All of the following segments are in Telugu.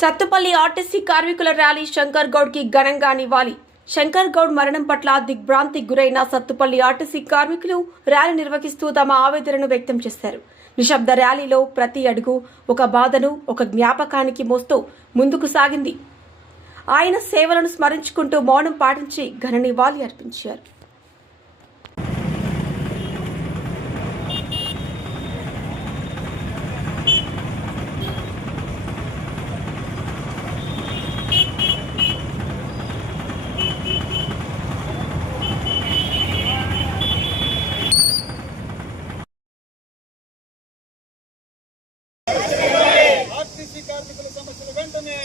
సత్తుపల్లి ఆర్టీసీ కార్మికుల ర్యాలీ శంకర్ గౌడ్ కి ఘనంగా నివాళి. శంకర్ గౌడ్ మరణం పట్ల దిగ్భ్రాంతికి గురైన సత్తుపల్లి ఆర్టీసీ కార్మికులు ర్యాలీ నిర్వహిస్తూ తమ ఆవేదనను వ్యక్తం చేశారు. నిశ్శబ్ద ర్యాలీలో ప్రతి అడుగు ఒక బాధను, ఒక జ్ఞాపకానికి మోస్తూ ముందుకు సాగింది. ఆయన సేవలను స్మరించుకుంటూ మౌనం పాటించి ఘన నివాళి అర్పించారు. ఆర్టీసీ కార్మికుల సమస్యల వెంటనే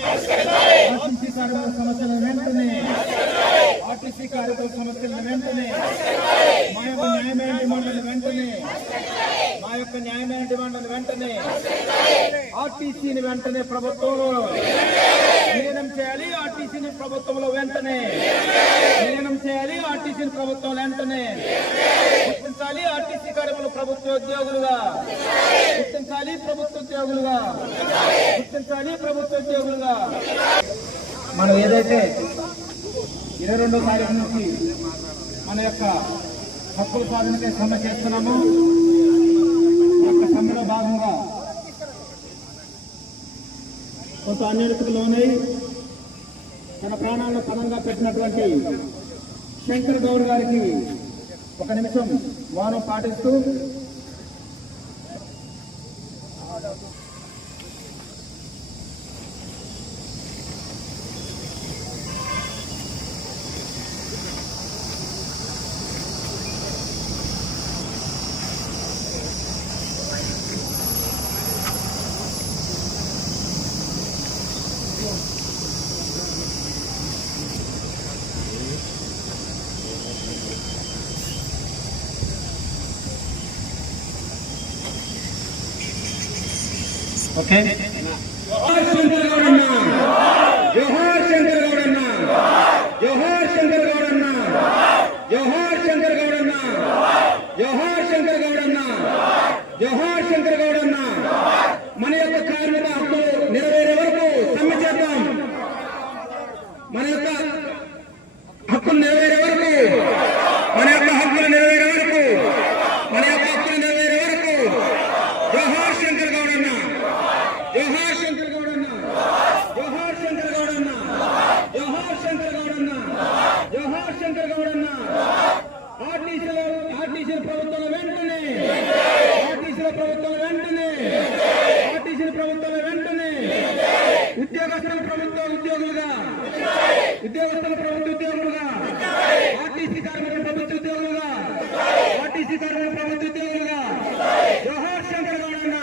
ఆర్టీసీ కార్మికుల సమస్యల వెంటనే మా యొక్క న్యాయమైన డిమాండ్లను వెంటనే ఆర్టీసీని వెంటనే ప్రభుత్వంలో విలీనం చేయాలి. ఆర్టీసీని ప్రభుత్వంలో వెంటనే విలీనం చేయాలి. ఆర్టీసీని ప్రభుత్వం వెంటనే గుర్తించాలి. ఆర్టీసీ కార్మికులు ప్రభుత్వ ఉద్యోగులుగా గుర్తించాలి. ప్రభుత్వ ఉద్యోగులుగా మనం ఏదైతే 22వ తారీఖు నుంచి మన యొక్క హక్కుల సాధనకై సమ్మె చేస్తున్నామో ఈ యొక్క సమ్మెలో భాగంగా కొంత అన్నిటికి లోనై తన ప్రాణాలను పణంగా పెట్టినటువంటి శంకర్ గౌడ్ గారికి ఒక నిమిషం మౌనం పాటిస్తూ ఓకే. జోహార్ శంకర్ గౌడ్ అన్న, జోహార్ శంకర్ గౌడ్ అన్న, జోహార్ శంకర్ గౌడ్ అన్న, జోహార్ శంకర్ గౌడ్ అన్న, జోహార్ శంకర్ గౌడ్ అన్న, జోహార్ శంకర్ గౌడ్ అన్న. మన యొక్క కార్మిక హక్కులు నెరవేరే వరకు సమ్మె చేద్దాం. మన యొక్క హక్కులు నెరవేరే వరకు మన యొక్క హక్కులు నెరవేరే వరకు జోహార్ శంకర్ గౌడ్ అన్న, జోహార్ శంకర్ గౌడ్ అన్న, జోహార్ శంకర్ గౌడ్ అన్న, జోహార్ శంకర్ గౌడ్ అన్న, జోహార్ శంకర్ గౌడ్ అన్న. ఆర్టీసీ ప్రభుత్వం వెంటనే ఉద్యోగస్తుల ప్రభుత్వ ఉద్యోగులుగా ఆర్టీసీ కార్మికుల ప్రభుత్వ ఉద్యోగులుగా జోహార్ శంకర్ గౌడ్ అన్న.